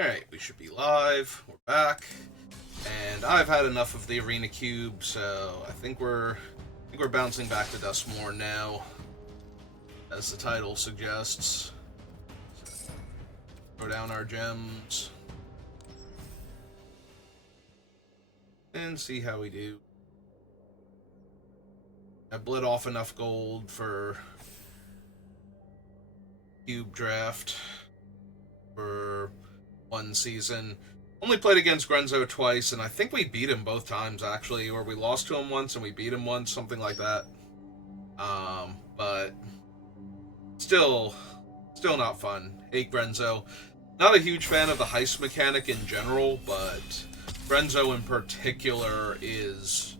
Alright, we should be live. We're back. And I've had enough of the arena cube, so I think we're bouncing back to Duskmourn now, as the title suggests. So, throw down our gems and see how we do. I bled off enough gold for cube draft for one season. Only played against Grenzo twice, and I think we beat him both times, actually. Or we lost to him once and we beat him once, something like that. But still not fun. Hate Grenzo. Not a huge fan of the heist mechanic in general, but Grenzo in particular is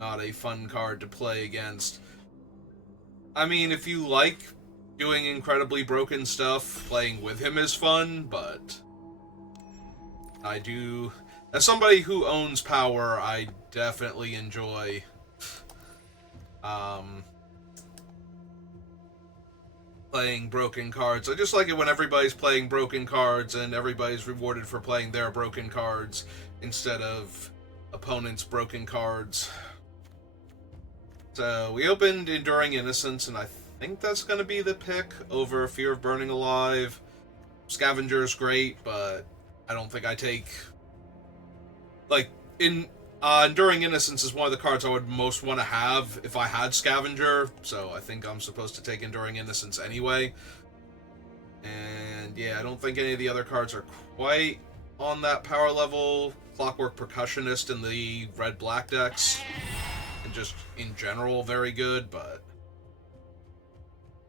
not a fun card to play against. I mean, if you like doing incredibly broken stuff, playing with him is fun, but I do... As somebody who owns power, I definitely enjoy playing broken cards. I just like it when everybody's playing broken cards and everybody's rewarded for playing their broken cards instead of opponents' broken cards. So we opened Enduring Innocence, and I think that's going to be the pick over Fear of Burning Alive. Scavenger's great, but I don't think I take... Like, Enduring Innocence is one of the cards I would most want to have if I had Scavenger, so I think I'm supposed to take Enduring Innocence anyway. And yeah, I don't think any of the other cards are quite on that power level. Clockwork Percussionist in the red-black decks, and just in general very good, but...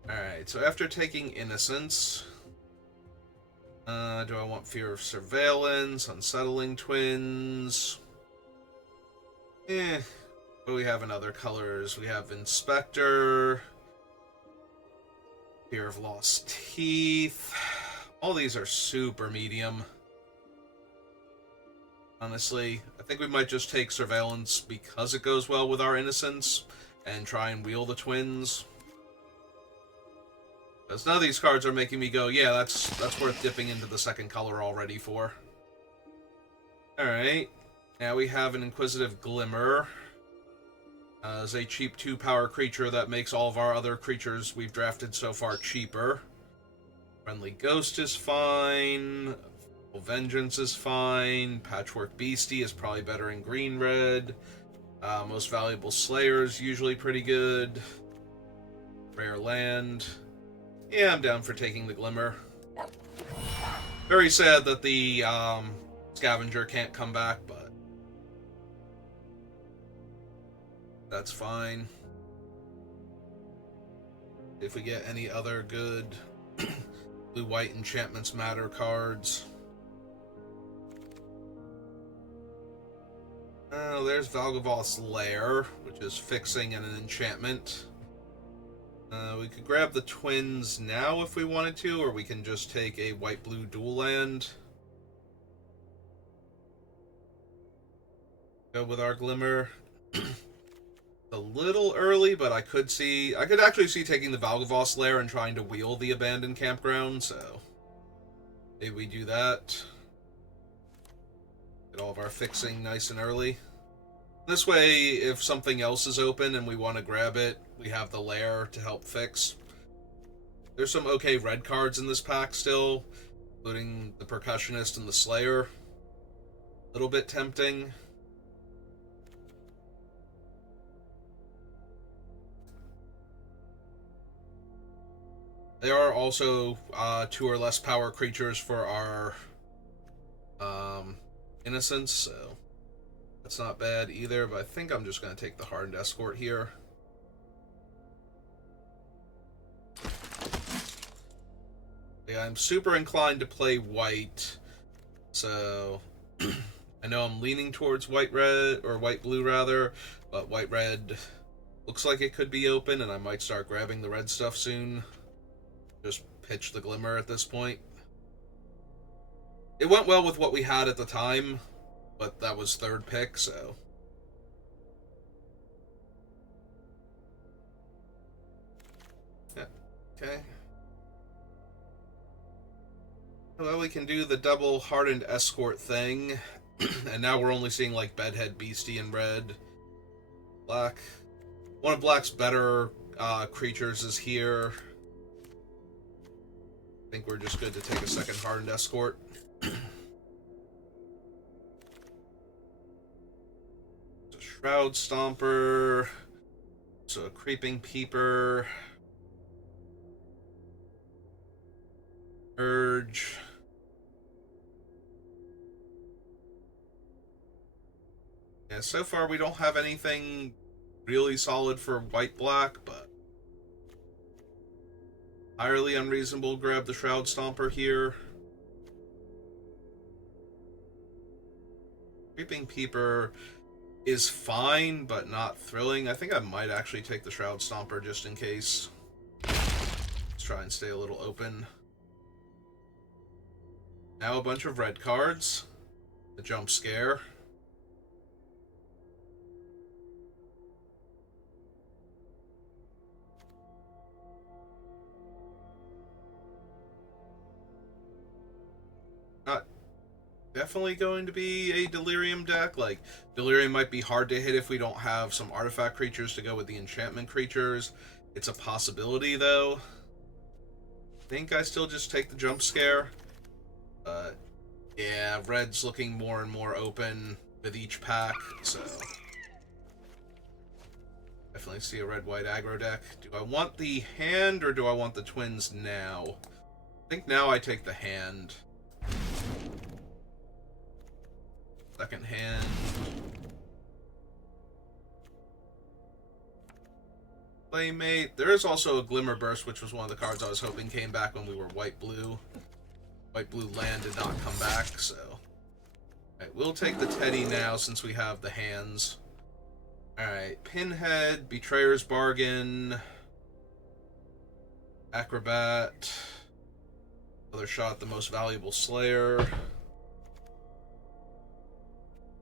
Alright, so after taking Innocence, do I want Fear of Surveillance, Unsettling Twins? What do we have in other colors? We have Inspector, Fear of Lost Teeth. All these are super medium. Honestly, I think we might just take Surveillance because it goes well with our Innocence and try and wheel the twins. Because none of these cards are making me go, yeah, that's worth dipping into the second color already for. Alright, now we have an Inquisitive Glimmer. As a cheap 2-power creature that makes all of our other creatures we've drafted so far cheaper. Friendly Ghost is fine. Vengeance is fine. Patchwork Beastie is probably better in green-red. Most Valuable Slayer is usually pretty good. Rare Land. Yeah, I'm down for taking the Glimmer. Very sad that the Scavenger can't come back, but that's fine. If we get any other good blue-white Enchantments Matter cards. Oh, there's Valgavoth's Lair, which is fixing and an enchantment. We could grab the twins now if we wanted to, or we can just take a white-blue dual land. Go with our Glimmer. A little early, but I could actually see taking the Valgavoth's Lair and trying to wheel the abandoned campground, so maybe we do that. Get all of our fixing nice and early. This way, if something else is open and we want to grab it, we have the Lair to help fix. There's some okay red cards in this pack still, including the Percussionist and the Slayer. A little bit tempting. There are also 2 or less power creatures for our Innocence, so that's not bad either, but I think I'm just going to take the Hardened Escort here. Yeah, I'm super inclined to play white, so I know I'm leaning towards white-red, or white-blue rather, but white-red looks like it could be open, and I might start grabbing the red stuff soon. Just pitch the Glimmer at this point. It went well with what we had at the time, but that was third pick, so... Yeah, okay. Well, we can do the double hardened escort thing. And now we're only seeing like Bedhead Beastie in red. Black. One of Black's better creatures is here. I think we're just good to take a second hardened escort. So Shroud Stomper. So a Creeping Peeper. Urge. Yeah, so far we don't have anything really solid for white-black, but entirely unreasonable. Grab the Shroud Stomper here. Creeping Peeper is fine, but not thrilling. I think I might actually take the Shroud Stomper just in case. Let's try and stay a little open. Now a bunch of red cards. The Jump Scare. Not definitely going to be a Delirium deck. Like, Delirium might be hard to hit if we don't have some artifact creatures to go with the enchantment creatures. It's a possibility, though. I think I still just take the Jump Scare. But, yeah, red's looking more and more open with each pack, so... Definitely see a red-white aggro deck. Do I want the hand, or do I want the twins now? I think now I take the hand. Second hand. Playmate. There is also a Glimmer Burst, which was one of the cards I was hoping came back when we were white-blue. White-blue land did not come back, so... Alright, we'll take the Teddy now since we have the hands. Alright, Pinhead, Betrayer's Bargain, Acrobat, another shot at the most valuable Slayer. I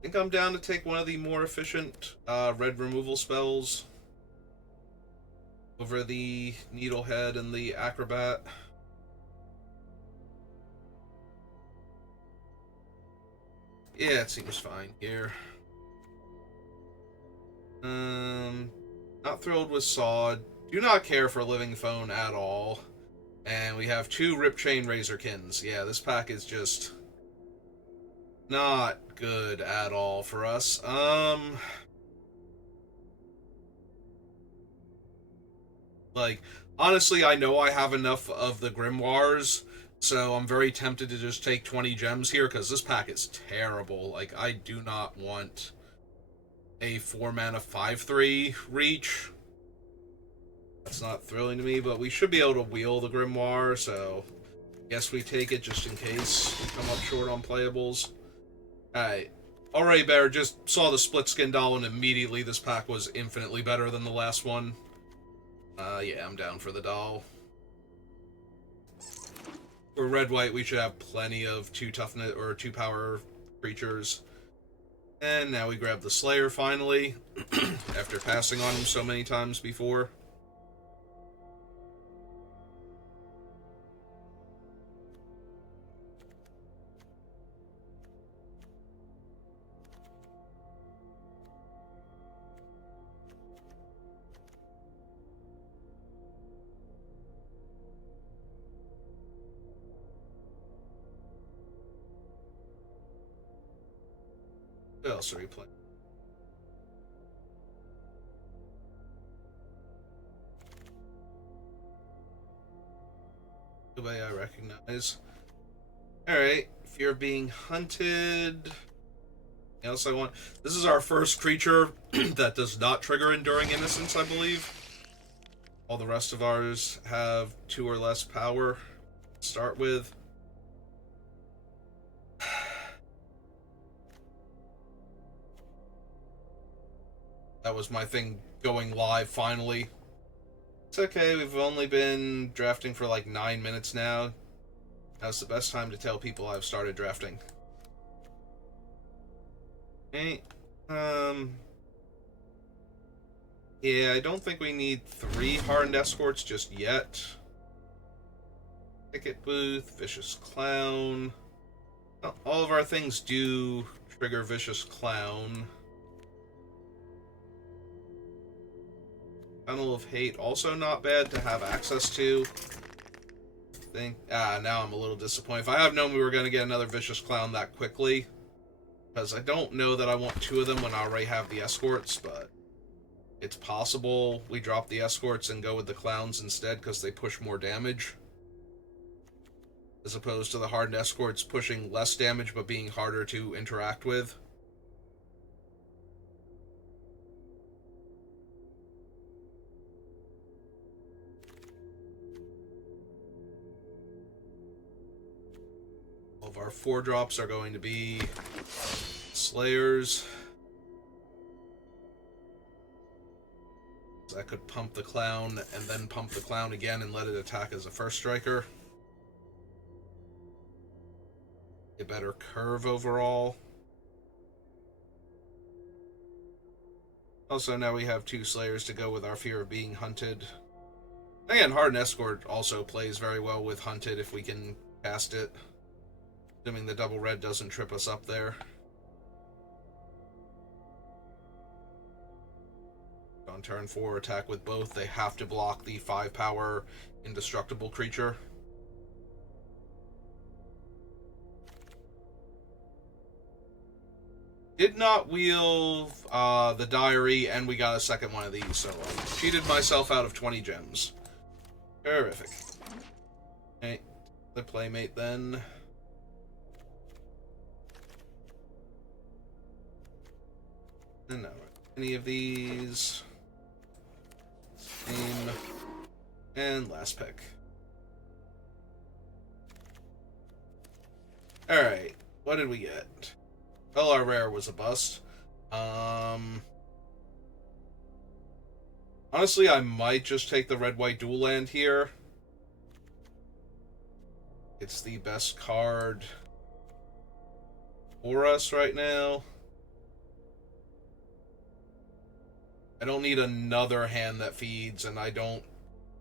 think I'm down to take one of the more efficient red removal spells over the Needlehead and the Acrobat. Yeah, it seems fine here. Not thrilled with Sod. Do not care for Living Phone at all. And we have two Rip Chain Razorkins. Yeah, this pack is just not good at all for us. Like, honestly, I know I have enough of the Grimoires, so I'm very tempted to just take 20 gems here, because this pack is terrible. Like, I do not want a 4-mana 5/3 reach. That's not thrilling to me, but we should be able to wheel the Grimoire, so I guess we take it just in case we come up short on playables. Alright. Already better. Just saw the Split Skin Doll, and immediately this pack was infinitely better than the last one. Yeah, I'm down for the doll. For red-white, we should have plenty of 2 toughness or 2 power creatures. And now we grab the Slayer finally, after passing on him so many times before. What else are we playing? The way I recognize. Alright, Fear of Being Hunted. Anything else I want? This is our first creature that does not trigger Enduring Innocence, I believe. All the rest of ours have 2 or less power to start with. That was my thing going live finally. It's okay, we've only been drafting for like 9 minutes now. Now's the best time to tell people I've started drafting. Okay. Yeah, I don't think we need 3 hardened escorts just yet. Ticket Booth, Vicious Clown. Well, all of our things do trigger Vicious Clown. Tunnel of Hate, also not bad to have access to. Now I'm a little disappointed. If I have known we were going to get another Vicious Clown that quickly, because I don't know that I want two of them when I already have the escorts, but it's possible we drop the escorts and go with the clowns instead because they push more damage. As opposed to the hardened escorts pushing less damage but being harder to interact with. All of our 4-drops are going to be Slayers. So I could pump the clown and then pump the clown again and let it attack as a first striker. A better curve overall. Also, now we have 2 Slayers to go with our fear of being hunted. Again, Hardened Escort also plays very well with hunted if we can cast it. Assuming the double red doesn't trip us up there. On turn 4, attack with both. They have to block the 5-power indestructible creature. Did not wheel the diary, and we got a second one of these, so I cheated myself out of 20 gems. Terrific. Okay, the Playmate then. And no, any of these. Same. And last pick. Alright, what did we get? Well, our rare was a bust. Honestly, I might just take the red-white dual land here. It's the best card for us right now. I don't need another hand that feeds, and I don't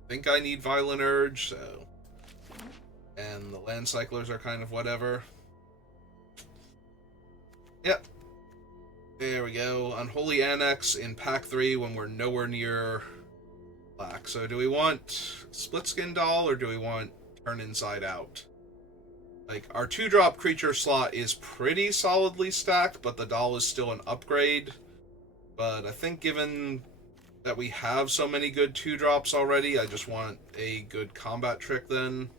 think I need Violent Urge, so... And the land cyclers are kind of whatever. Yep. There we go. Unholy Annex in pack 3 when we're nowhere near black. So do we want Split Skin Doll or do we want Turn Inside Out? Like, our 2-drop creature slot is pretty solidly stacked, but the doll is still an upgrade. But I think given that we have so many good 2-drops already, I just want a good combat trick then.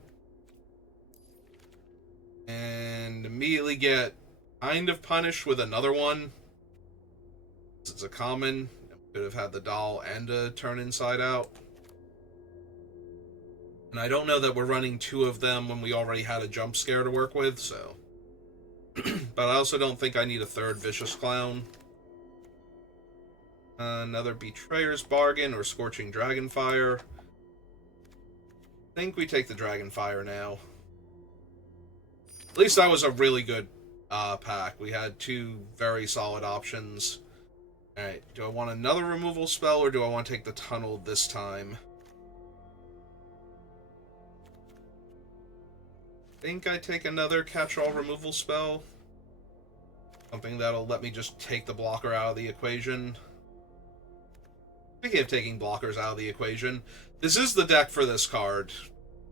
And immediately get kind of punished with another one. It's a common. Could have had the doll and a Turn Inside Out. And I don't know that we're running 2 of them when we already had a jump scare to work with, so. But I also don't think I need a 3rd Vicious Clown. Another Betrayer's Bargain or Scorching Dragonfire. I think we take the Dragonfire now. At least that was a really good pack. We had 2 very solid options. Alright, do I want another removal spell or do I want to take the tunnel this time? I think I take another catch-all removal spell. Something that'll let me just take the blocker out of the equation. Speaking of taking blockers out of the equation, this is the deck for this card.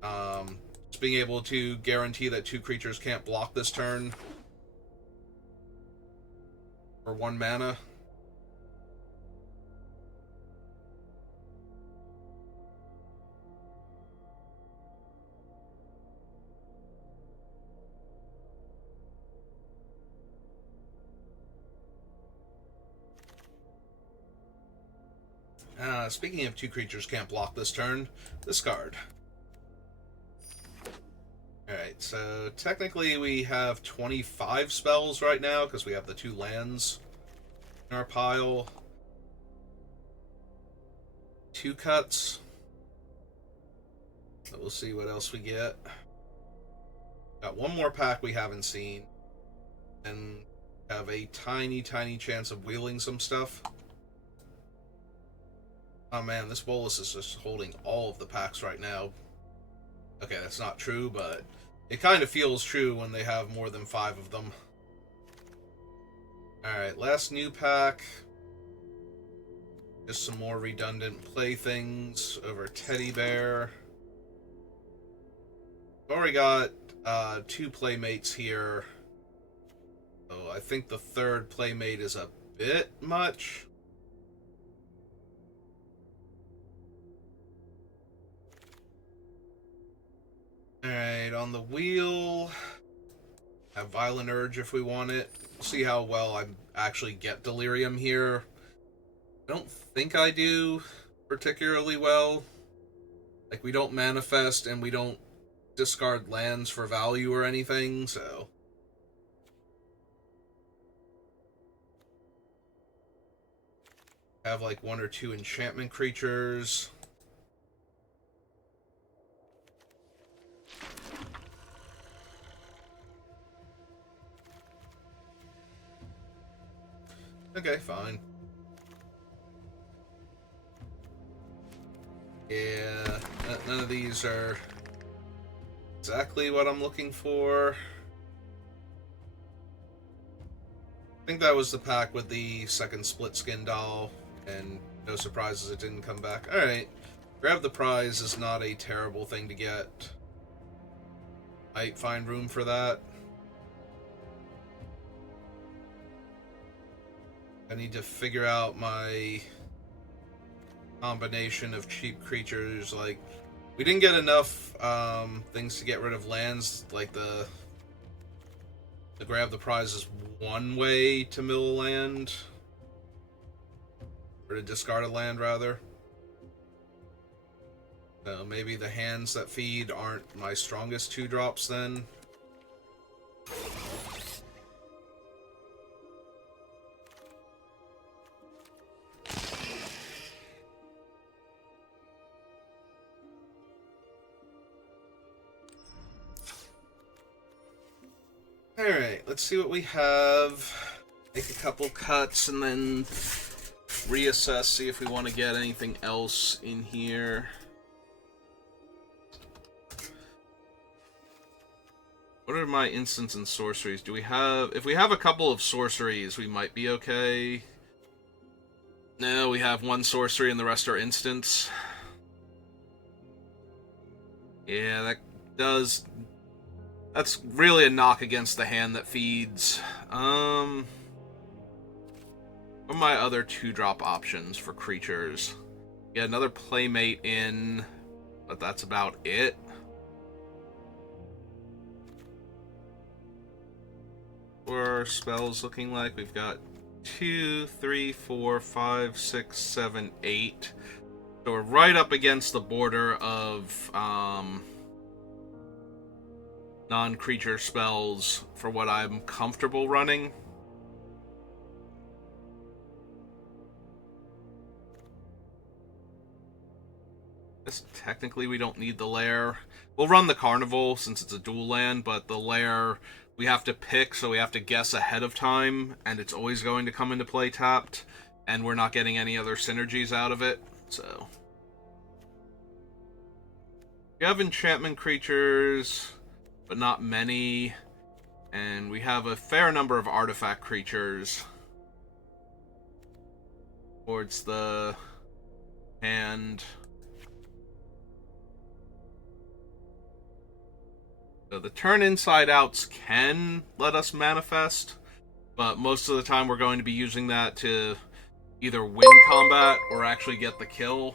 Just being able to guarantee that 2 creatures can't block this turn. For 1 mana. Speaking of 2 creatures can't block this turn, discard. Alright, so technically we have 25 spells right now because we have the 2 lands in our pile. 2 cuts. So we'll see what else we get. Got 1 more pack we haven't seen. And have a tiny, tiny chance of wheeling some stuff. Oh man, this Bolus is just holding all of the packs right now. Okay, that's not true, but it kind of feels true when they have more than 5 of them. Alright, last new pack. Just some more redundant playthings over Teddy Bear. I've already got 2 playmates here. So I think the 3rd playmate is a bit much. Alright, on the wheel, have Violent Urge if we want it. We'll see how well I actually get Delirium here. I don't think I do particularly well. Like, we don't manifest and we don't discard lands for value or anything, so... Have like 1 or 2 enchantment creatures. Okay, fine. Yeah, none of these are exactly what I'm looking for. I think that was the pack with the 2nd split skin doll, and no surprises it didn't come back. Alright, grab the prize is not a terrible thing to get. Might find room for that. I need to figure out my combination of cheap creatures. Like, we didn't get enough things to get rid of lands. Like, the grab the prize is one way to mill a land. Or to discard a land, rather. So maybe the hands that feed aren't my strongest 2-drops then. Alright, let's see what we have. Make a couple cuts and then reassess, see if we want to get anything else in here. What are my instants and sorceries? Do we have... If we have a couple of sorceries, we might be okay. No, we have 1 sorcery and the rest are instants. Yeah, that does... That's really a knock against the hand that feeds. What are my other 2-drop options for creatures? Get another playmate in, but that's about it. What are our spells looking like? We've got 2, 3, 4, 5, 6, 7, 8. So we're right up against the border of non-creature spells for what I'm comfortable running. Guess technically we don't need the lair. We'll run the Carnival since it's a dual land, but the lair we have to pick, so we have to guess ahead of time, and it's always going to come into play tapped, and we're not getting any other synergies out of it, so... We have enchantment creatures, but not many, and we have a fair number of artifact creatures towards the hand. So the turn inside outs can let us manifest, but most of the time we're going to be using that to either win combat or actually get the kill.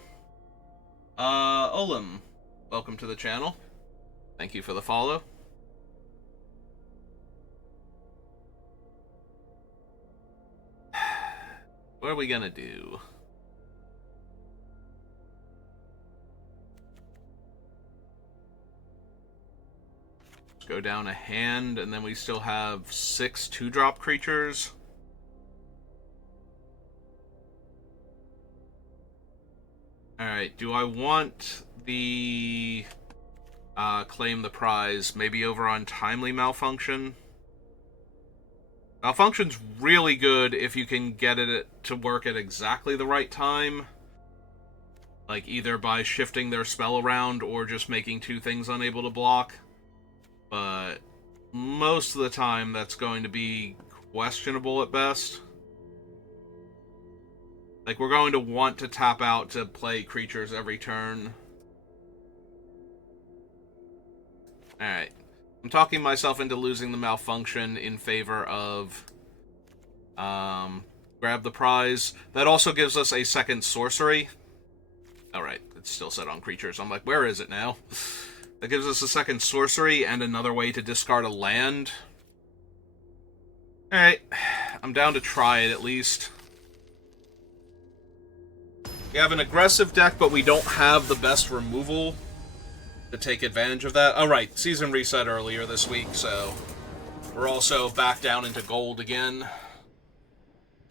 Olim, welcome to the channel. Thank you for the follow. What are we gonna do? Let's go down a hand, and then we still have 6 2-drop creatures. Alright, do I want the claim the prize maybe over on Timely Malfunction? Malfunction's really good if you can get it to work at exactly the right time. Like, either by shifting their spell around or just making two things unable to block. But most of the time, that's going to be questionable at best. Like, we're going to want to tap out to play creatures every turn. Alright. I'm talking myself into losing the Malfunction in favor of grab the prize. That also gives us a second sorcery. Alright, it's still set on creatures. I'm like, where is it now? That gives us a second sorcery and another way to discard a land. Alright, I'm down to try it at least. We have an aggressive deck, but we don't have the best removal to take advantage of that. Oh, right, season reset earlier this week, so we're also back down into gold again.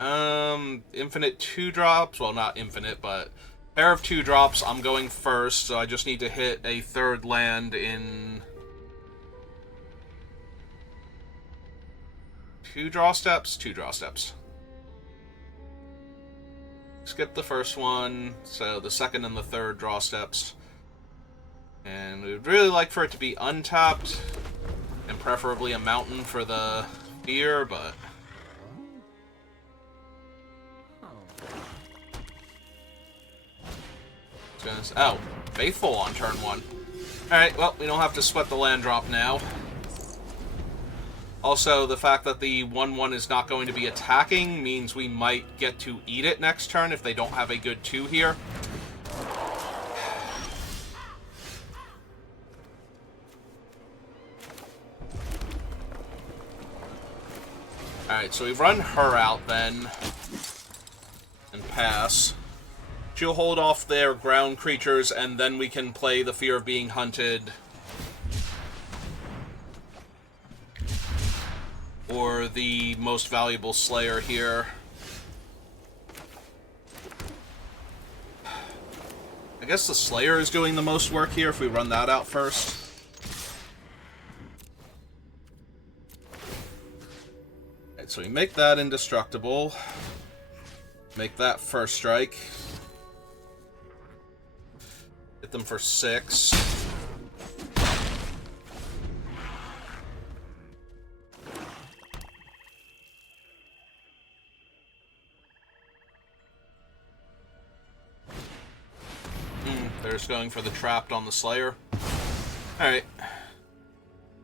Infinite 2-drops. Well, not infinite, but pair of 2-drops. I'm going first, so I just need to hit a third land in 2 draw steps. 2 draw steps. Skip the first one, so the second and the third draw steps. And we would really like for it to be untapped, and preferably a mountain for the fear, but... Oh, Faithful on turn 1. Alright, well, we don't have to sweat the land drop now. Also, the fact that the 1/1 is not going to be attacking means we might get to eat it next turn if they don't have a good 2 here. Alright, so we've run her out then. And pass. She'll hold off their ground creatures, and then we can play the Fear of Being Hunted. Or the most valuable Slayer here. I guess the Slayer is doing the most work here if we run that out first. Alright, so we make that indestructible. Make that first strike. Hit them for 6. They're just going for the trapped on the Slayer. Alright.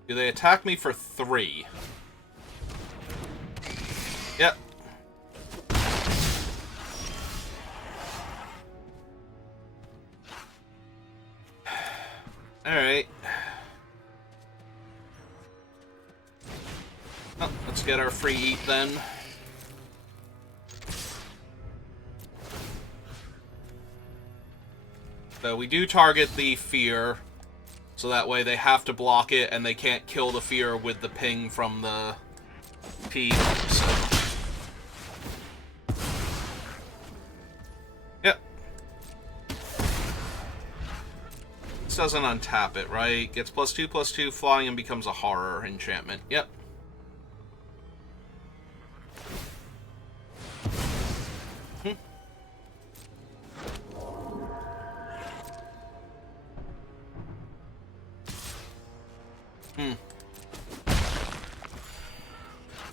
Do they attack me for 3? Yep. Alright. Oh, let's get our free eat then. So we do target the Fear, so that way they have to block it and they can't kill the Fear with the ping from the P. So. Yep. This doesn't untap it, right? Gets +2/+2 flying and becomes a horror enchantment. Yep.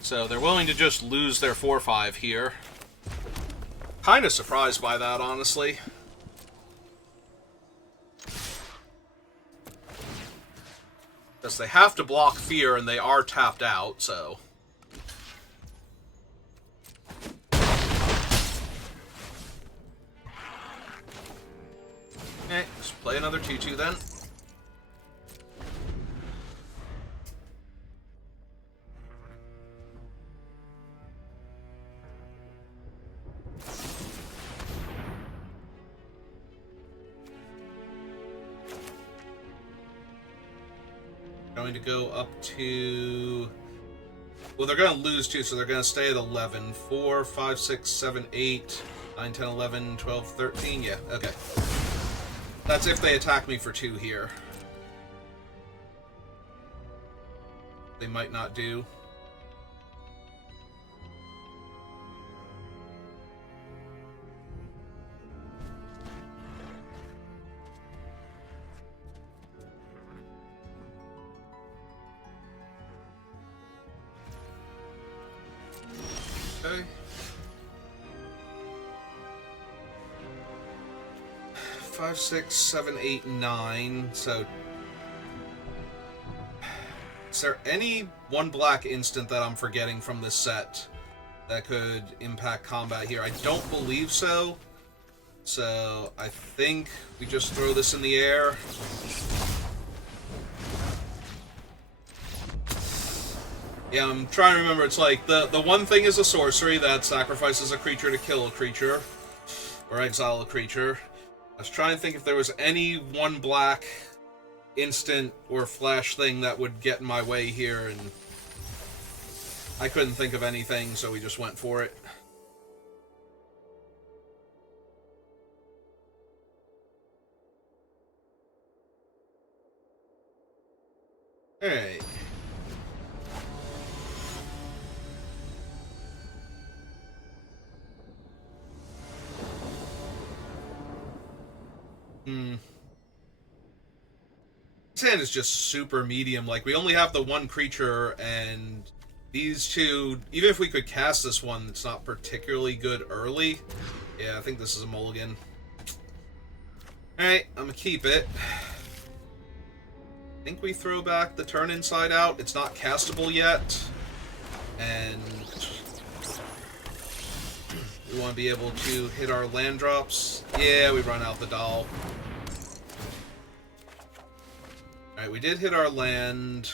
So they're willing to just lose their 4/5 here. Kind of surprised by that, honestly. Because they have to block Fear and they are tapped out, so... Okay, let's play another 2/2 then. Going to go up to... Well, they're going to lose 2, so they're going to stay at 11. 4, 5, 6, 7, 8, 9, 10, 11, 12, 13. Yeah, okay. That's if they attack me for 2 here. They might not do. 5, 6, 7, 8, 9. So, is there any one black instant that I'm forgetting from this set that could impact combat here? I don't believe so. So, I think we just throw this in the air. Yeah, I'm trying to remember. It's like, the one thing is a sorcery that sacrifices a creature to kill a creature, or exile a creature. I was trying to think if there was any one black instant or flash thing that would get in my way here, and I couldn't think of anything, so we just went for it. Alright. This hand is just super medium. Like, we only have the one creature, and these two, even if we could cast this one, it's not particularly good early. Yeah, I think this is a mulligan. Alright, I'm gonna keep it. I think we throw back the turn inside out. It's not castable yet. And we want to be able to hit our land drops. Yeah, we run out the doll. Alright, we did hit our land.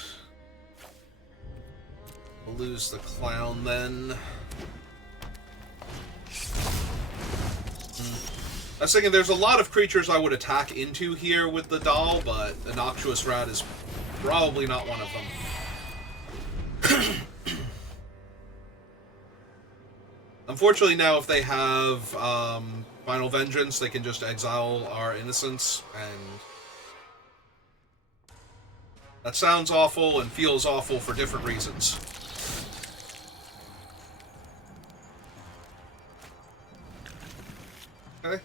We'll lose the clown then. I was thinking there's a lot of creatures I would attack into here with the doll, but the Noxious Rat is probably not one of them. Unfortunately now, if they have Final Vengeance, they can just exile our Innocence, and that sounds awful and feels awful for different reasons. Okay.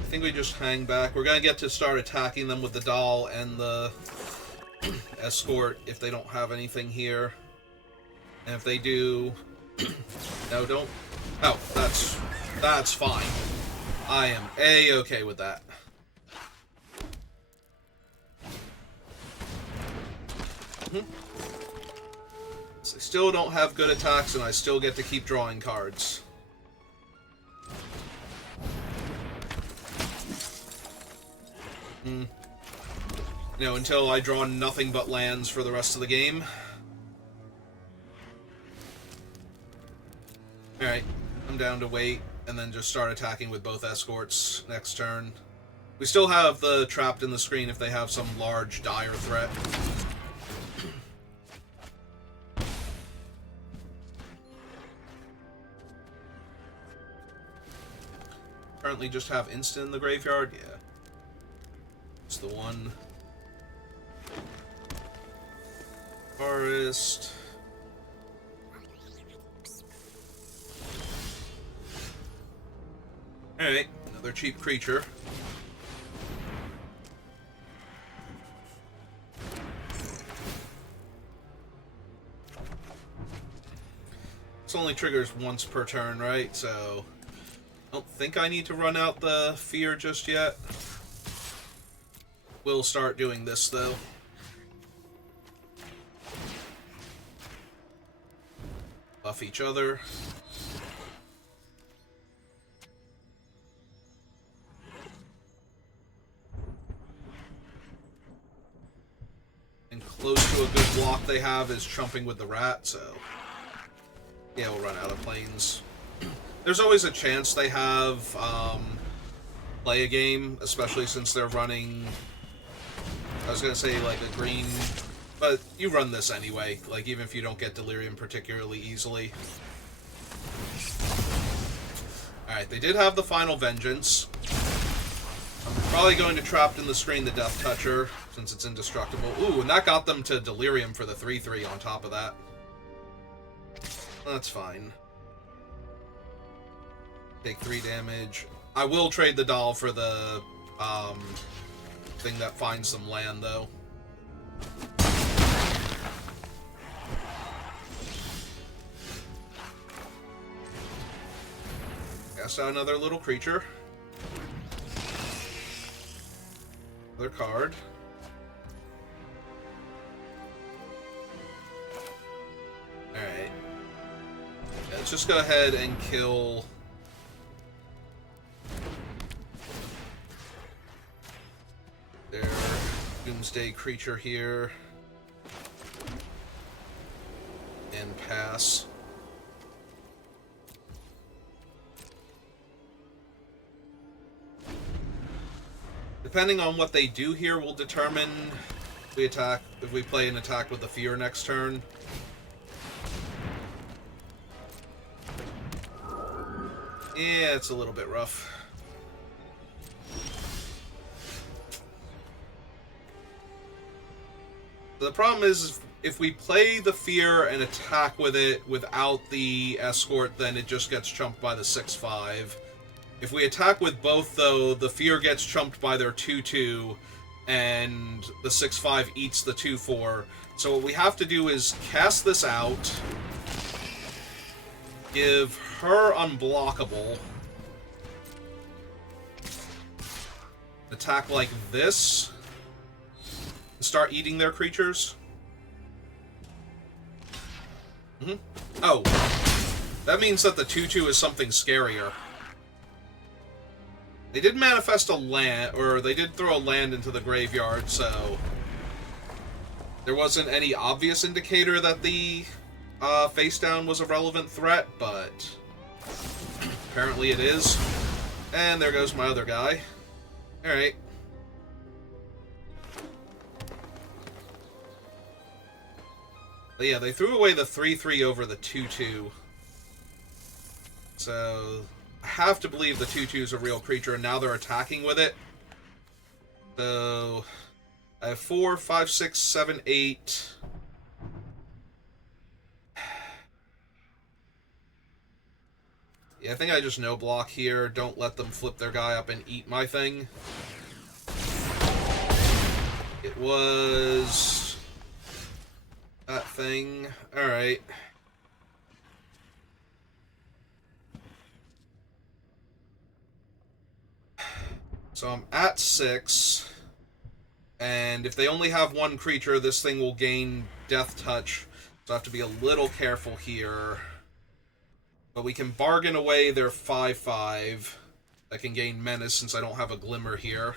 I think we just hang back. We're going to get to start attacking them with the doll and the escort if they don't have anything here. And if they do... No, don't... Oh, that's fine. I am A-okay with that. So I still don't have good attacks, and I still get to keep drawing cards. You know, until I draw nothing but lands for the rest of the game. Alright, I'm down to wait, and then just start attacking with both escorts next turn. We still have the trapped in the screen if they have some large, dire threat. Currently just have instant in the graveyard, yeah. It's the one. Forest. Alright, another cheap creature. This only triggers once per turn, right? So, I don't think I need to run out the fear just yet. We'll start doing this, though. Buff each other. And close to a good block they have is trumping with the rat, so... Yeah, we'll run out of planes. There's always a chance they have, play a game, especially since they're running... I was gonna say, like, a green... But you run this anyway, like, even if you don't get Delirium particularly easily. Alright, they did have the Final Vengeance. I'm probably going to Trapped in the Screen the Death Toucher, since it's indestructible. Ooh, and that got them to Delirium for the 3/3 on top of that. That's fine. Take 3 damage. I will trade the doll for the thing that finds some land, though. Cast out another little creature. Another card. Alright. Yeah, let's just go ahead and kill... their Doomsday creature here. And pass. Depending on what they do here will determine if we play an attack with the Fear next turn. Yeah, it's a little bit rough. The problem is, if we play the Fear and attack with it without the Escort, then it just gets chumped by the 6/5. If we attack with both, though, the Fear gets chumped by their 2/2, and the 6/5 eats the 2/4. So what we have to do is cast this out, give her unblockable, attack like this, and start eating their creatures. Oh, that means that the 2/2 is something scarier. They did manifest a land, or they did throw a land into the graveyard, so there wasn't any obvious indicator that the face down was a relevant threat, but apparently it is. And there goes my other guy. Alright. But yeah, they threw away the 3/3 over the 2/2. So I have to believe the 2/2 is a real creature, and now they're attacking with it. So I have 4, 5, 6, 7, 8. Yeah, I think I just no block here. Don't let them flip their guy up and eat my thing. It was that thing. Alright. So I'm at 6, and if they only have one creature, this thing will gain Death Touch, so I have to be a little careful here. But we can bargain away their 5/5 that can gain Menace since I don't have a Glimmer here.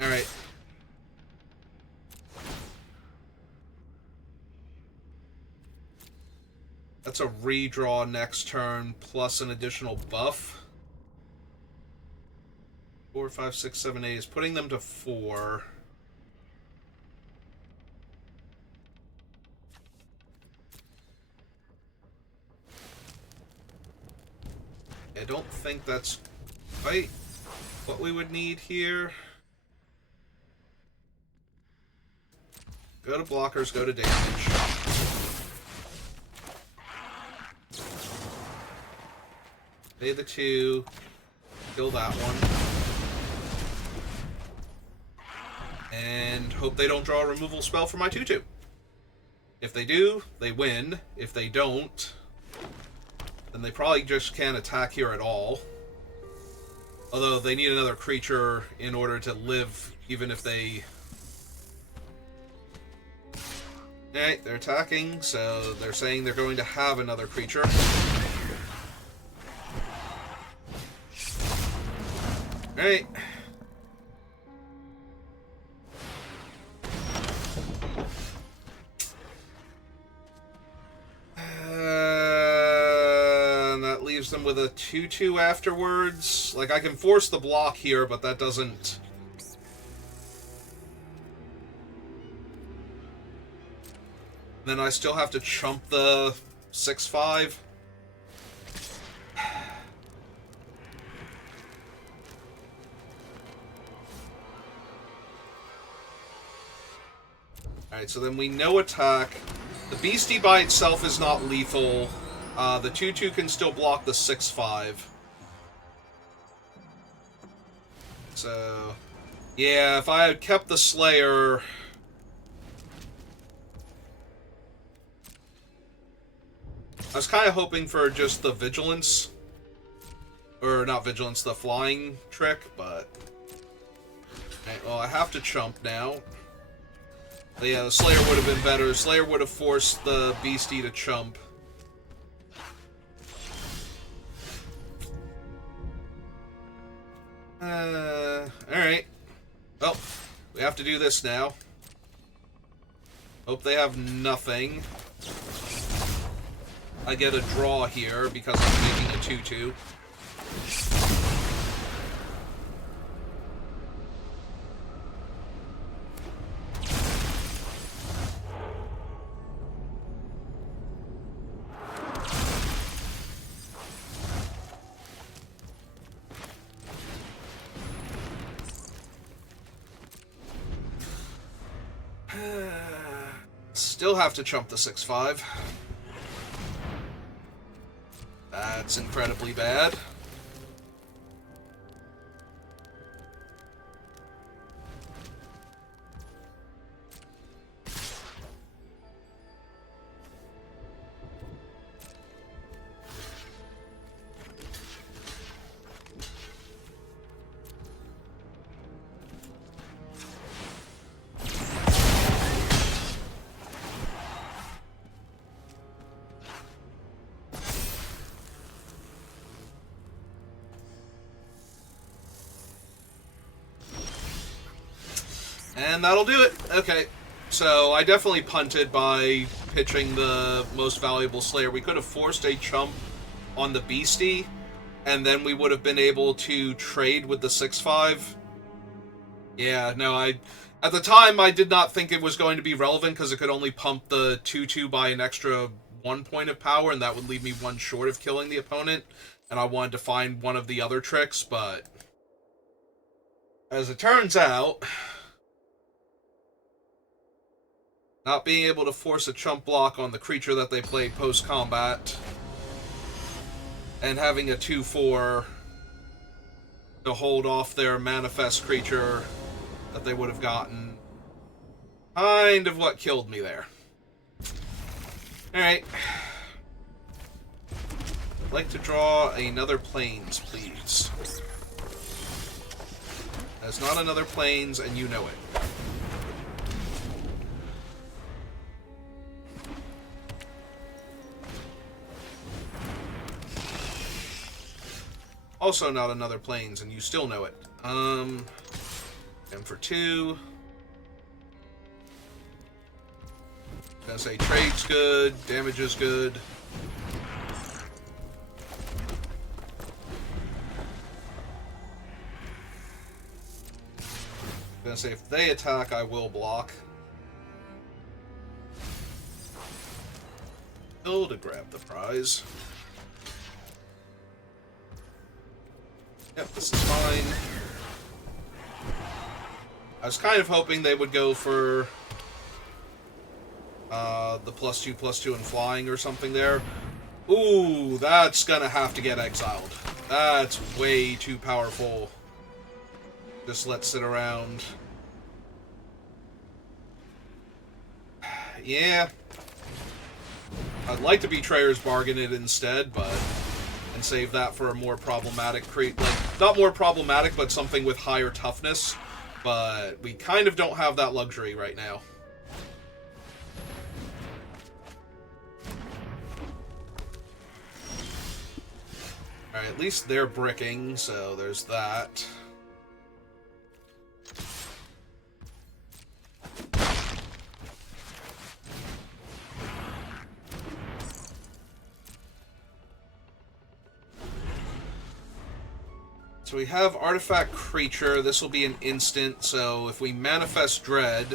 Alright. That's a redraw next turn, plus an additional buff. 4, 5, 6, 7, 8 is putting them to 4. I don't think that's quite what we would need here. Go to blockers, go to damage. Pay the 2, kill that one. And hope they don't draw a removal spell for my 2/2. If they do, they win. If they don't, then they probably just can't attack here at all. Although they need another creature in order to live, even if they... Alright, they're attacking, so they're saying they're going to have another creature. Alright. And that leaves them with a 2/2 afterwards. Like, I can force the block here, but that doesn't... Then I still have to chump the 6/5. Alright, so then we no attack. The Beastie by itself is not lethal. The 2/2 can still block the 6/5. So, yeah, if I had kept the Slayer... I was kind of hoping for just the Vigilance. Or not Vigilance, the flying trick, but... Okay, well, I have to chump now. But yeah, the Slayer would have been better. Slayer would have forced the Beastie to chump. Alright. Well, we have to do this now. Hope they have nothing. I get a draw here because I'm making a 2/2. Still have to chump the 6/5. That's incredibly bad. And that'll do it. Okay. So I definitely punted by pitching the most valuable Slayer. We could have forced a chump on the Beastie, and then we would have been able to trade with the 6/5. Yeah, no, at the time I did not think it was going to be relevant because it could only pump the 2/2 by an extra 1 point of power, and that would leave me one short of killing the opponent. And I wanted to find one of the other tricks, but as it turns out, not being able to force a chump block on the creature that they played post-combat, and having a 2/4 to hold off their manifest creature that they would have gotten, kind of what killed me there. Alright. I'd like to draw another Plains, please. That's not another Plains, and you know it. Also not another Plains, and you still know it. And for 2. Gonna say trade's good, damage is good. Gonna say if they attack, I will block. To grab the prize. Yep, this is fine. I was kind of hoping they would go for the +2/+2 and flying or something there. Ooh, that's gonna have to get exiled. That's way too powerful. Just let sit around. Yeah. I'd like to Betrayer's Bargain it instead, but... and save that for a more problematic not more problematic, but something with higher toughness. But we kind of don't have that luxury right now. Alright, at least they're bricking, so there's that. So we have Artifact Creature. This will be an instant, so if we manifest Dread,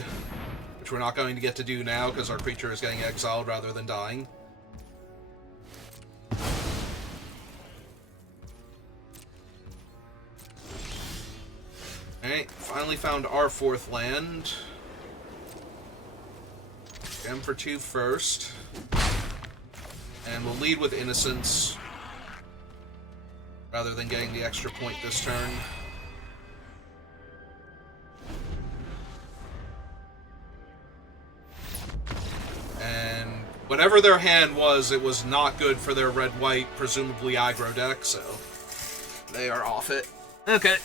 which we're not going to get to do now because our creature is getting exiled rather than dying. Alright, finally found our 4th land. Gem for 2 first. And we'll lead with Innocence, rather than getting the extra point this turn. And whatever their hand was, it was not good for their red-white, presumably aggro deck, so they are off it. Okay.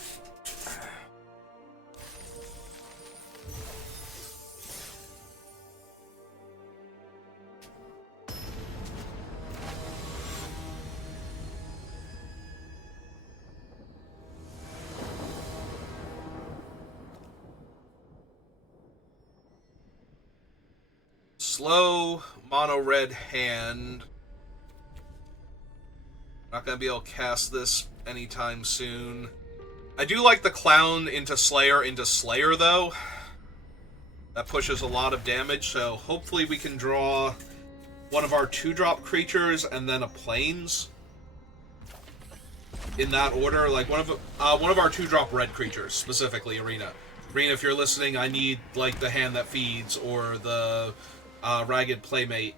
Slow mono red hand. Not gonna be able to cast this anytime soon. I do like the clown into Slayer though. That pushes a lot of damage, so hopefully we can draw one of our 2-drop creatures and then a plains. In that order, like one of our 2-drop red creatures, specifically Arena. Arena, if you're listening, I need like the hand that feeds or the Ragged Playmate.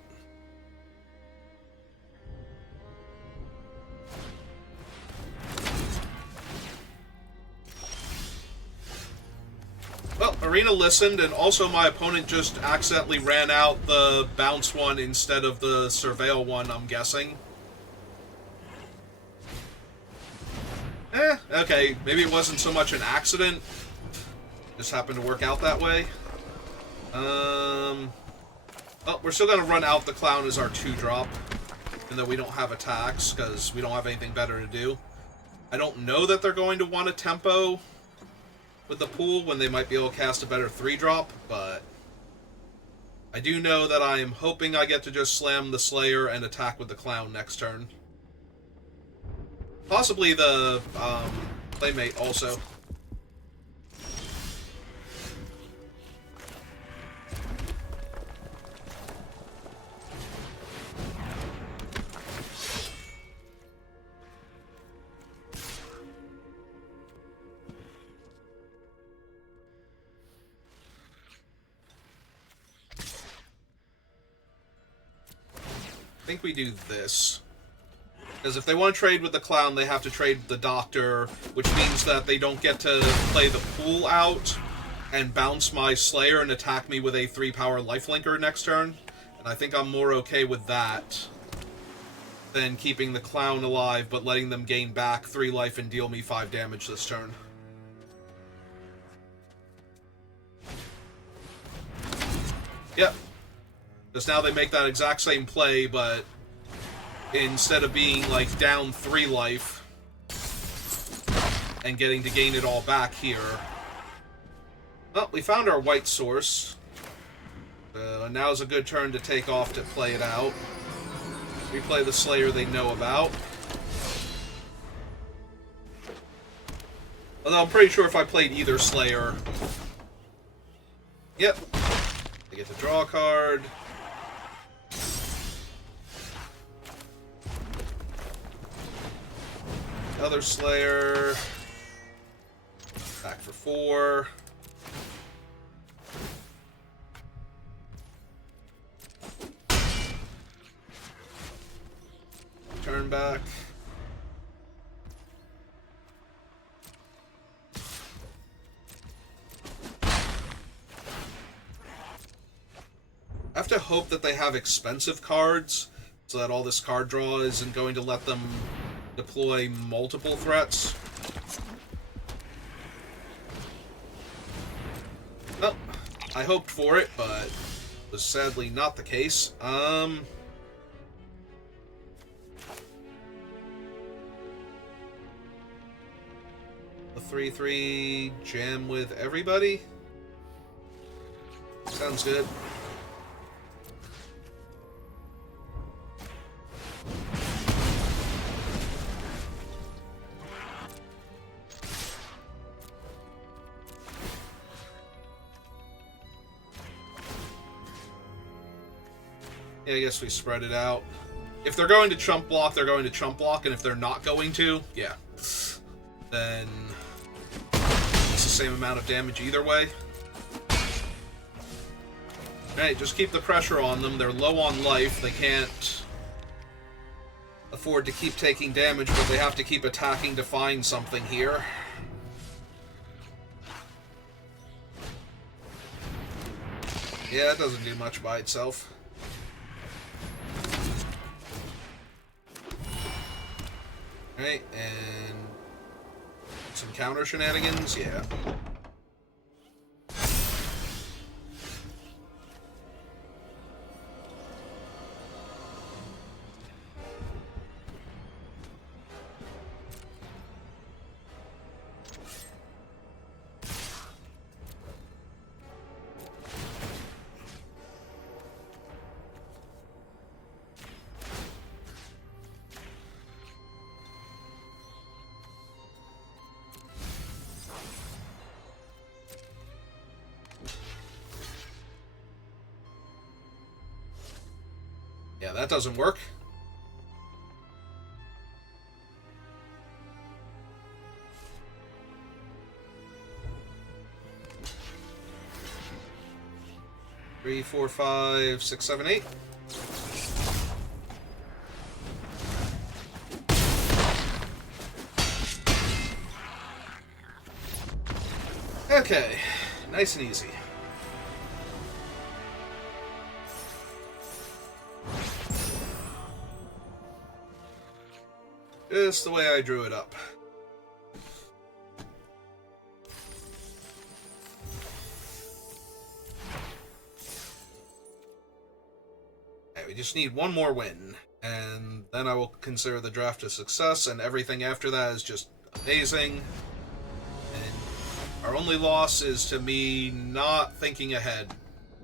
Well, Arena listened, and also my opponent just accidentally ran out the bounce one instead of the surveil one, I'm guessing. Okay, maybe it wasn't so much an accident. Just happened to work out that way. Oh, we're still gonna run out the clown as our 2-drop, even though we don't have attacks, because we don't have anything better to do. I don't know that they're going to want a tempo with the pool when they might be able to cast a better 3-drop, but I do know that I am hoping I get to just slam the Slayer and attack with the clown next turn. Possibly the Playmate also. I think we do this. Because if they want to trade with the clown, they have to trade with the doctor, which means that they don't get to play the pool out and bounce my Slayer and attack me with a 3-power lifelinker next turn. And I think I'm more okay with that than keeping the clown alive, but letting them gain back 3 life and deal me 5 damage this turn. Yep. Because now they make that exact same play, but instead of being, like, down 3 life and getting to gain it all back here. Well, we found our white source. Now's a good turn to take off to play it out. Replay the Slayer they know about. Although I'm pretty sure if I played either Slayer... Yep. I get to draw a card. Other Slayer. Back for 4. Turn back. I have to hope that they have expensive cards, so that all this card draw isn't going to let them deploy multiple threats. Well, I hoped for it, but it was sadly not the case. A 3/3 jam with everybody? Sounds good. Yeah, I guess we spread it out. If they're going to chump block, they're going to chump block, and if they're not going to, yeah, then it's the same amount of damage either way. Alright, just keep the pressure on them. They're low on life. They can't afford to keep taking damage, but they have to keep attacking to find something here. Yeah, it doesn't do much by itself. Alright, and some counter shenanigans, yeah. Yeah, that doesn't work. Three, four, five, six, seven, eight. Okay, nice and easy. Just the way I drew it up. Okay, we just need one more win, and then I will consider the draft a success, and everything after that is just amazing. And our only loss is to me not thinking ahead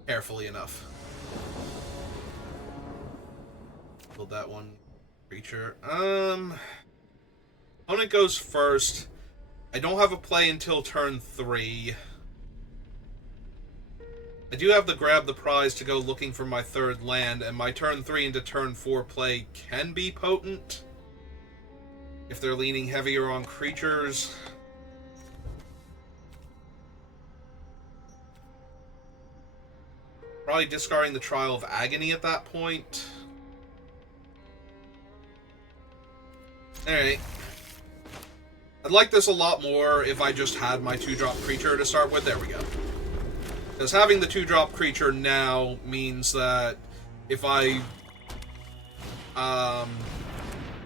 carefully enough. Build that one creature. Opponent goes first. I don't have a play until turn 3. I do have the grab the prize to go looking for my third land, and my turn 3 into turn 4 play can be potent if they're leaning heavier on creatures. Probably discarding the Trial of Agony at that point. Alright. I'd like this a lot more if I just had my 2-drop creature to start with. There we go. Because having the 2-drop creature now means that if I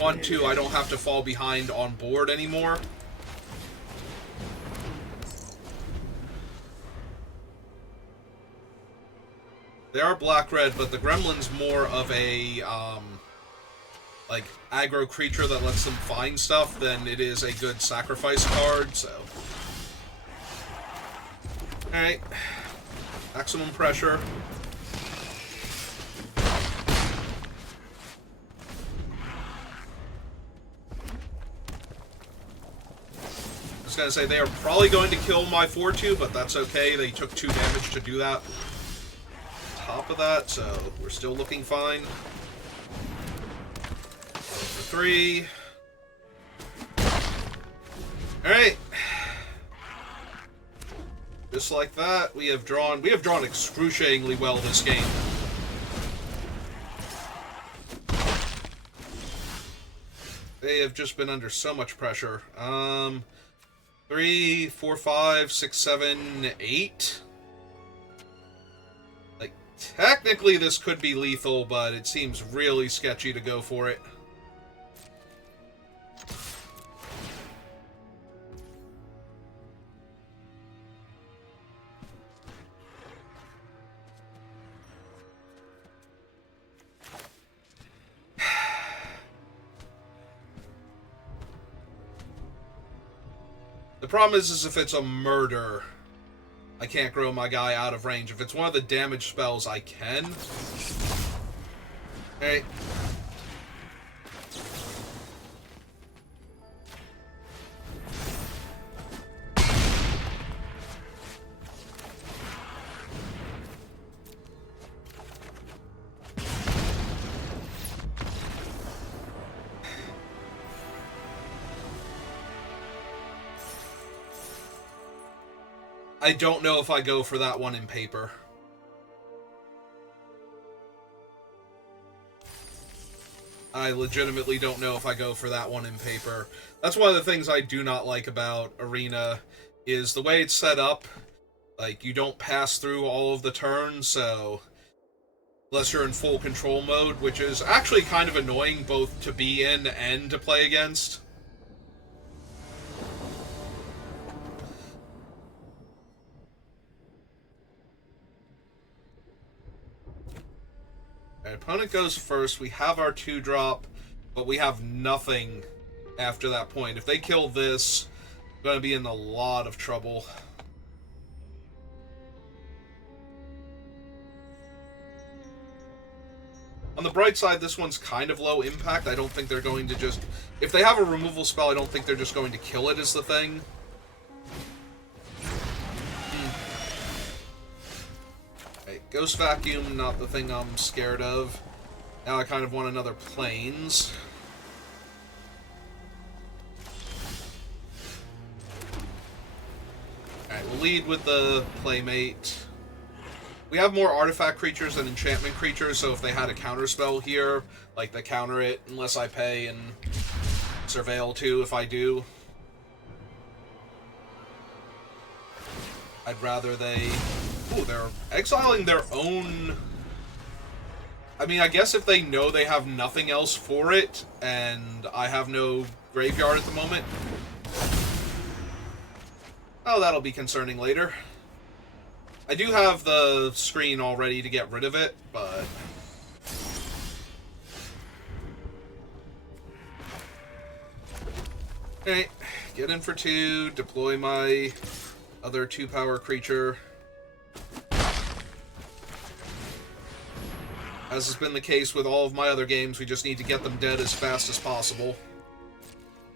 want to, I don't have to fall behind on board anymore. They are black-red, but the Gremlin's more of a like aggro creature that lets them find stuff than it is a good sacrifice card, so. Alright. Maximum pressure. I was gonna say they are probably going to kill my 4-2, but that's okay. They took 2 damage to do that. On top of that, so we're still looking fine. 3. Alright. Just like that, we have drawn excruciatingly well this game. They have just been under so much pressure. 3, 4, 5, 6, 7, 8. Like, technically this could be lethal, but it seems really sketchy to go for it. The problem is if it's a murder, I can't grow my guy out of range. If it's one of the damage spells, I can. Hey. I don't know if I go for that one in paper. I legitimately don't know if I go for that one in paper. That's one of the things I do not like about Arena, is the way it's set up. Like, you don't pass through all of the turns, so unless you're in full control mode, which is actually kind of annoying both to be in and to play against. Our opponent goes first. We have our 2-drop, but we have nothing after that point. If they kill this, we're going to be in a lot of trouble. On the bright side, this one's kind of low impact. I don't think they're going to just... If they have a removal spell, I don't think they're just going to kill it, is the thing. Okay, Ghost Vacuum, not the thing I'm scared of. Now I kind of want another Plains. Alright, we'll lead with the Playmate. We have more artifact creatures than enchantment creatures, so if they had a counterspell here, like they counter it unless I pay, and Surveil too if I do. I'd rather they... Ooh, they're exiling their own... I mean, I guess if they know they have nothing else for it, and I have no graveyard at the moment... Oh, that'll be concerning later. I do have the screen all ready to get rid of it, but... Okay, get in for 2, deploy my other 2-power creature. As has been the case with all of my other games, we just need to get them dead as fast as possible.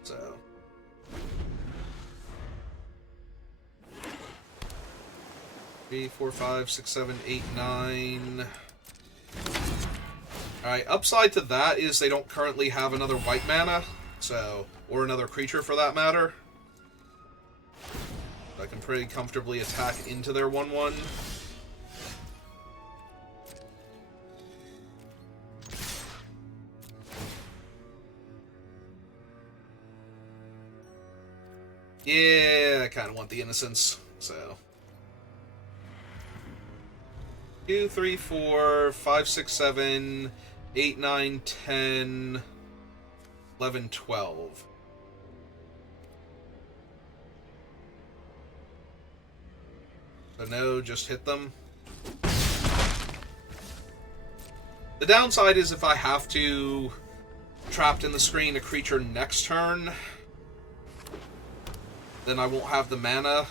So... 3, 4, 5, 6, 7, 8, 9. Alright, upside to that is they don't currently have another white mana, so, or another creature for that matter. I can pretty comfortably attack into their 1/1. Yeah, I kind of want the Innocence, so... 2, 3, 4, 5, 6, 7, 8, 9, 10, 11, 12. So no, just hit them. The downside is if I have to trapped in the screen a creature next turn, then I won't have the mana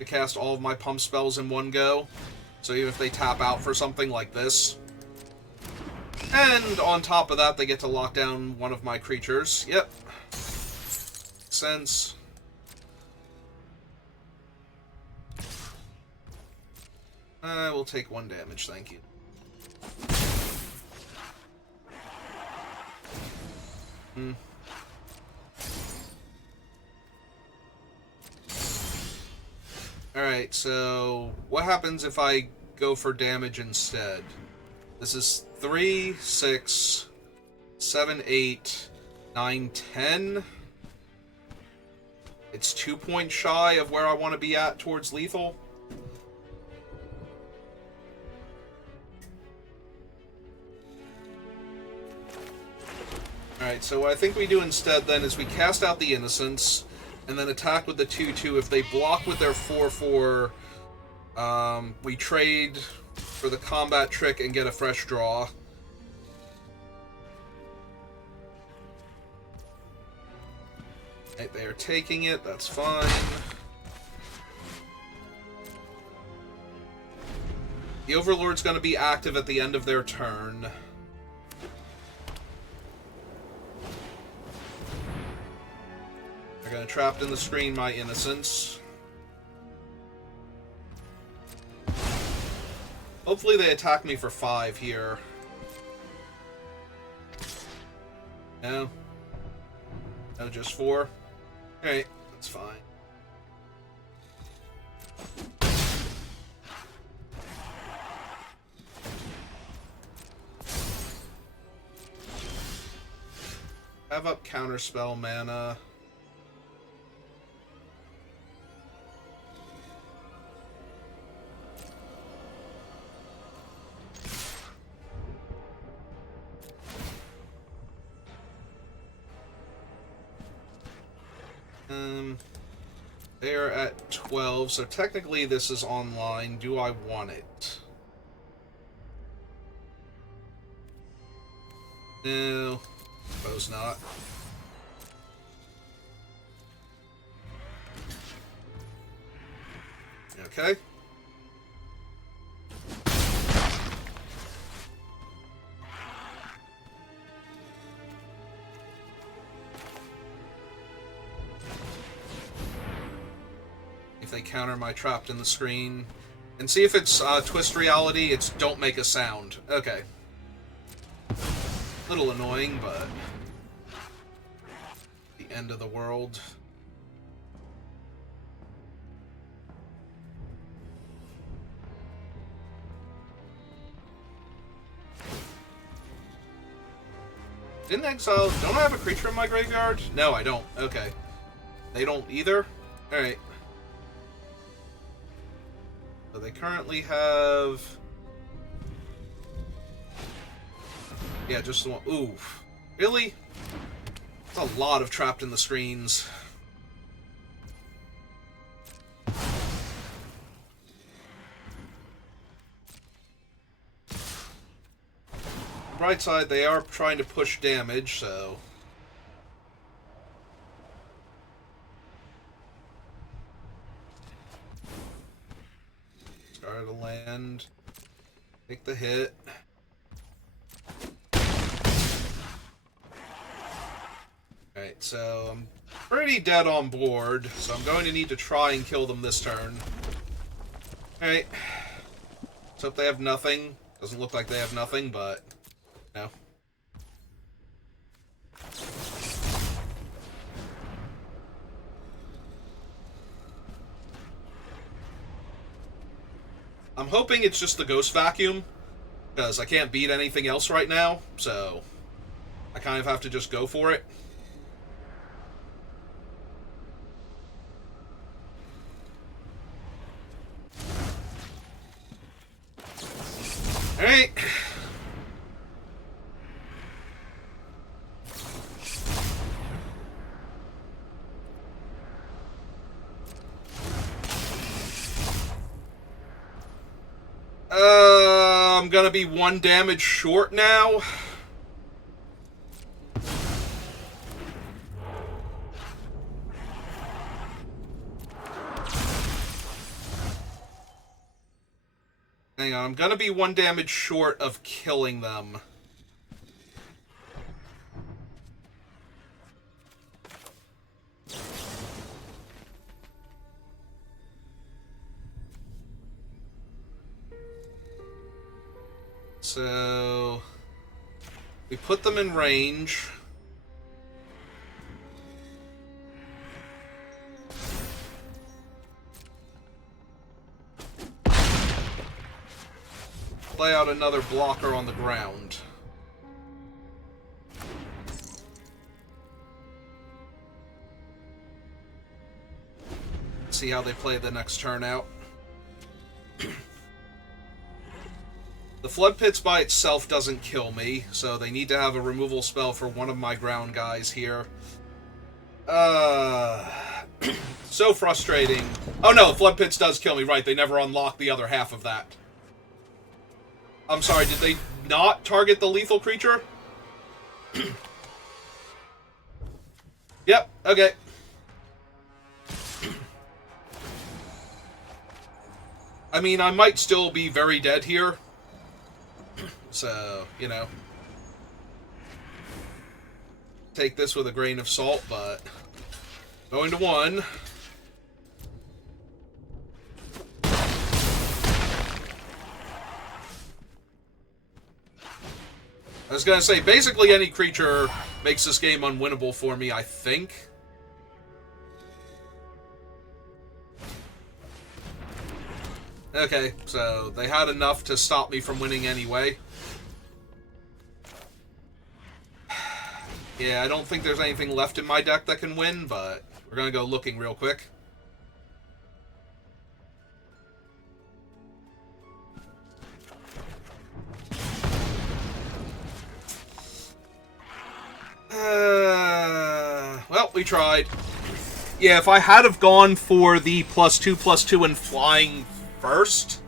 to cast all of my pump spells in one go. So even if they tap out for something like this. And on top of that, they get to lock down one of my creatures. Yep. Makes sense. I will take 1 damage, thank you. Alright, so what happens if I go for damage instead? This is 3, 6, 7, 8, 9, 10. It's 2 points shy of where I want to be at towards lethal. Alright, so what I think we do instead then is we cast out the Innocence, and then attack with the 2/2. If they block with their 4/4, we trade for the combat trick and get a fresh draw. Right, they are taking it, that's fine. The Overlord's going to be active at the end of their turn. They're going to trap in the screen my Innocence. Hopefully they attack me for 5 here. No? No, just 4? Alright, that's fine. Have up counterspell mana. They're at 12, so technically this is online. Do I want it? No, suppose not. Okay. If they counter my trapped in the screen. And see if it's twist reality, it's don't make a sound. Okay. Little annoying, but the end of the world. Didn't exile... Don't I have a creature in my graveyard? No, I don't. Okay. They don't either? Alright. So they currently have... Yeah, just the one... Ooh. Really? That's a lot of trapped in the screens. Bright side, they are trying to push damage, so... Start a land. Take the hit. Alright, so I'm pretty dead on board, so I'm going to need to try and kill them this turn. Alright. Let's hope they have nothing. Doesn't look like they have nothing, but... No. I'm hoping it's just the Ghost Vacuum, because I can't beat anything else right now, so I kind of have to just go for it. Alright. I'm gonna be 1 damage short now. Hang on, I'm gonna be 1 damage short of killing them. So, we put them in range. Play out another blocker on the ground. See how they play the next turn out. The Flood Pits by itself doesn't kill me, so they need to have a removal spell for one of my ground guys here. So frustrating. Oh no, Flood Pits does kill me, right, they never unlock the other half of that. I'm sorry, did they not target the lethal creature? Yep, okay. I mean, I might still be very dead here. So, you know. Take this with a grain of salt, but... Going to 1. I was gonna say, basically any creature makes this game unwinnable for me, I think. Okay, so they had enough to stop me from winning anyway. Yeah, I don't think there's anything left in my deck that can win, but we're going to go looking real quick. Well, we tried. Yeah, if I had have gone for the +2/+2 and flying first,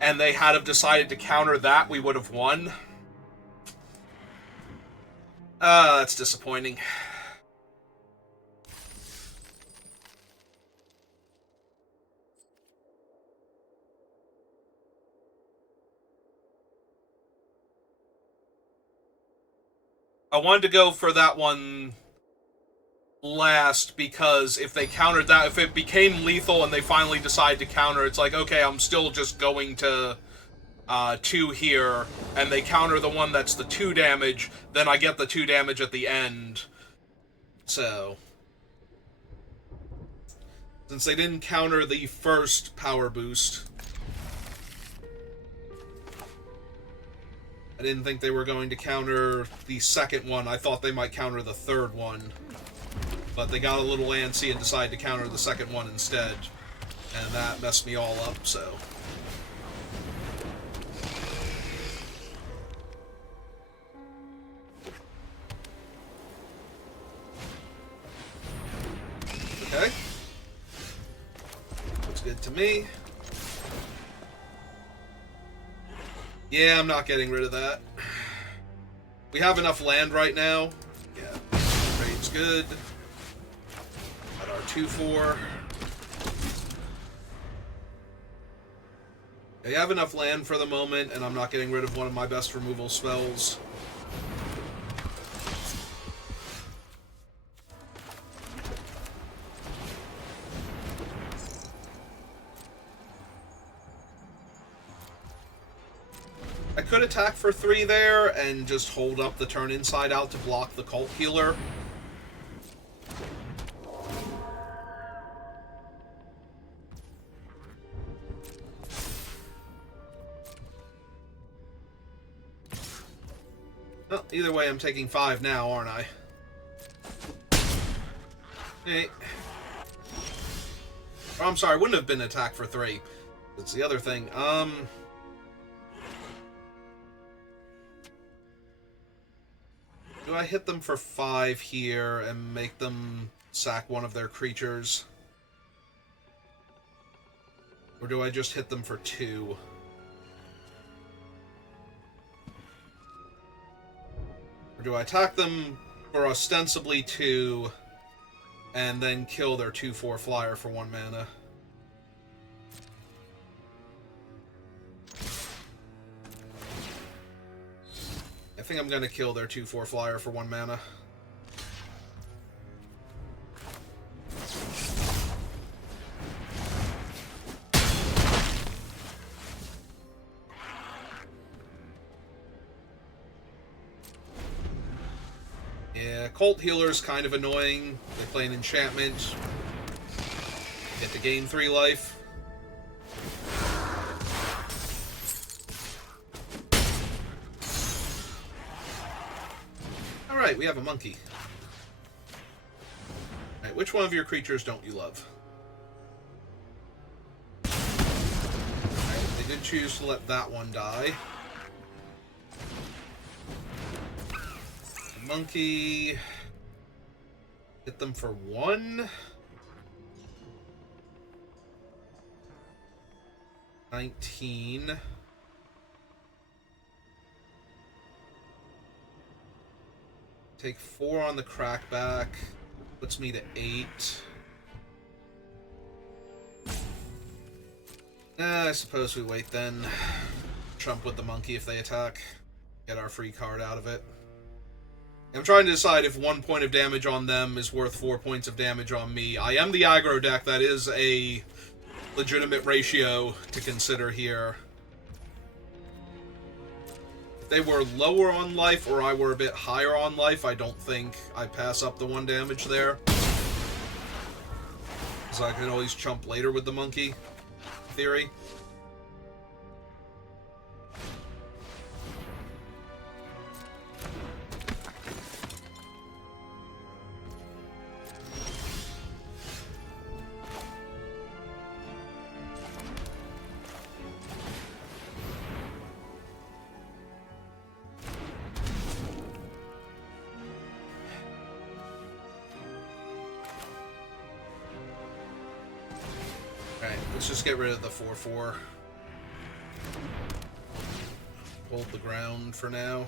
and they had have decided to counter that, we would have won. That's disappointing. I wanted to go for that one last because if they countered that, if it became lethal and they finally decide to counter, it's like, okay, I'm still just going to 2 here, and they counter the one that's the 2 damage, then I get the 2 damage at the end. So, since they didn't counter the first power boost, I didn't think they were going to counter the second one. I thought they might counter the third one. But they got a little antsy and decided to counter the second one instead. And that messed me all up, so. Okay. Looks good to me. Yeah, I'm not getting rid of that. We have enough land right now. Yeah, trade's good. At our 2/4. I have enough land for the moment, and I'm not getting rid of one of my best removal spells. I could attack for 3 there and just hold up the turn inside out to block the Cult Healer. Well, either way, I'm taking 5 now, aren't I? Hey. Oh, I'm sorry, wouldn't have been attack for 3. That's the other thing. Do I hit them for 5 here and make them sack one of their creatures? Or do I just hit them for 2? Or do I attack them for ostensibly 2 and then kill their 2/4 flyer for 1 mana? I think I'm going to kill their 2/4 flyer for 1 mana. Yeah, Cult Healer's kind of annoying. They play an enchantment. Get to gain 3 life. Alright, we have a monkey. Alright, which one of your creatures don't you love? Alright, they did choose to let that one die. The monkey... hit them for 1. 19. Take 4 on the crackback. Puts me to 8. I suppose we wait then. Trump with the monkey if they attack. Get our free card out of it. I'm trying to decide if 1 point of damage on them is worth 4 points of damage on me. I am the aggro deck. That is a legitimate ratio to consider here. They were lower on life or I were a bit higher on life, I don't think I pass up the 1 damage there. So I can always chump later with the monkey, in theory. Alright, let's just get rid of the 4/4. Hold the ground for now.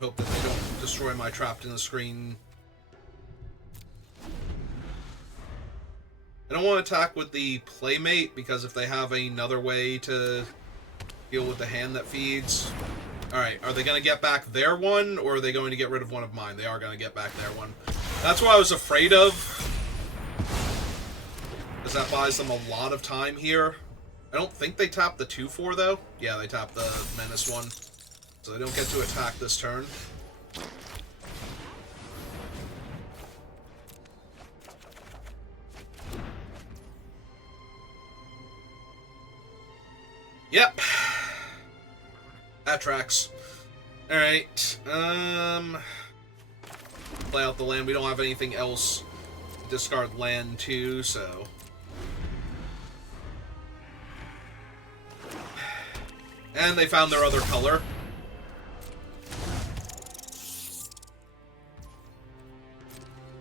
Hope that they don't destroy my trapped in the screen. I don't want to attack with the Playmate, because if they have another way to deal with the hand that feeds... Alright, are they going to get back their one, or are they going to get rid of one of mine? They are going to get back their one. That's what I was afraid of, because that buys them a lot of time here. I don't think they tap the 2/4 though. Yeah, they tap the Menace one. So they don't get to attack this turn. Yep. That tracks. Alright. Play out the land. We don't have anything else to discard land to, so... And they found their other color.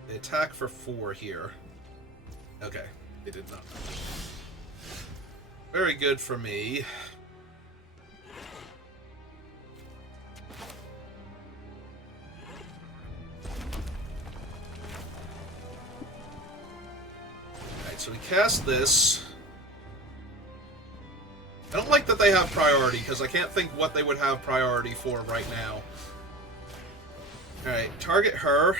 They attack for 4 here. Okay, they did not. Very good for me. Alright, so we cast this. I don't like that they have priority, because I can't think what they would have priority for right now. Alright, target her.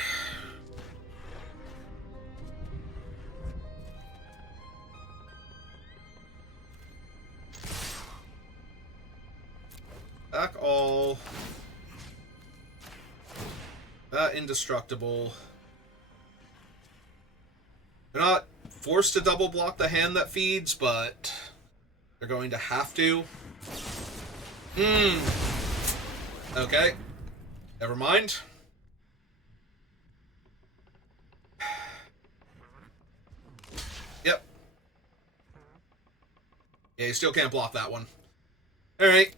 Back all. That indestructible. They're not forced to double block the hand that feeds, but... they're going to have to. Okay. Never mind. Yep. Yeah, you still can't block that one. Alright.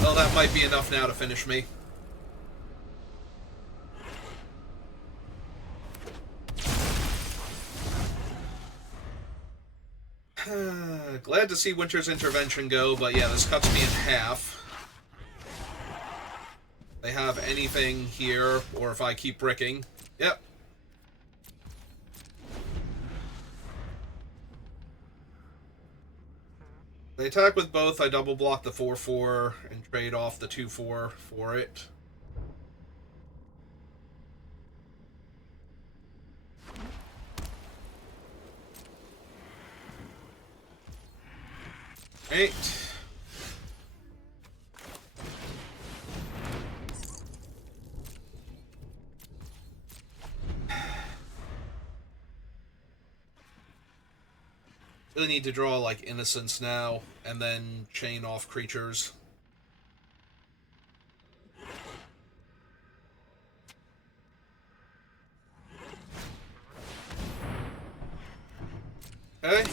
Well, that might be enough now to finish me. Glad to see Winter's Intervention go, but yeah, this cuts me in half. They have anything here, or if I keep bricking. Yep. They attack with both. I double block the 4/4 and trade off the 2/4 for it. Right. Really need to draw, like, Innocence now, and then chain off creatures. Okay.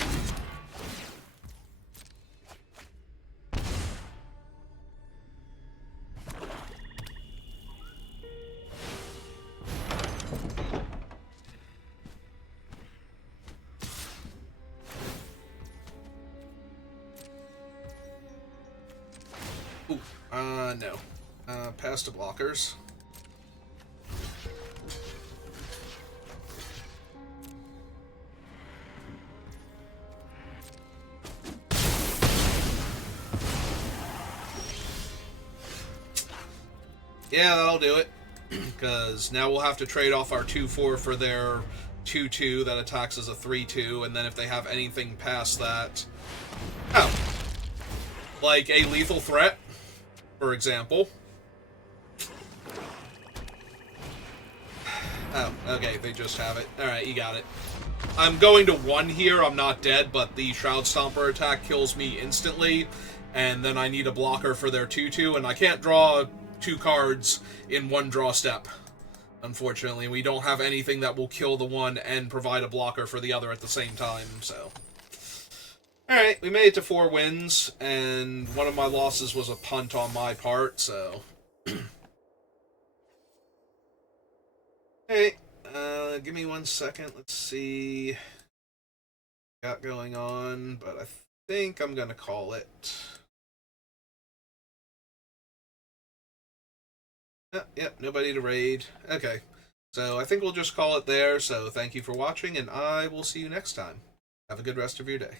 No. Pass to blockers. Yeah, that'll do it. Because now we'll have to trade off our 2/4 for their 2/2 that attacks as a 3/2, and then if they have anything past that... Oh. Like a lethal threat, for example. Oh, okay, they just have it. Alright, you got it. I'm going to 1 here, I'm not dead, but the Shroud Stomper attack kills me instantly, and then I need a blocker for their 2/2, and I can't draw 2 cards in 1 draw step. Unfortunately, we don't have anything that will kill the one and provide a blocker for the other at the same time, so... Alright, we made it to 4 wins, and one of my losses was a punt on my part, so... Alright, Give me 1 second. Let's see what got going on, but I think I'm gonna call it. Yep, nobody to raid. Okay. So I think we'll just call it there. So thank you for watching, and I will see you next time. Have a good rest of your day.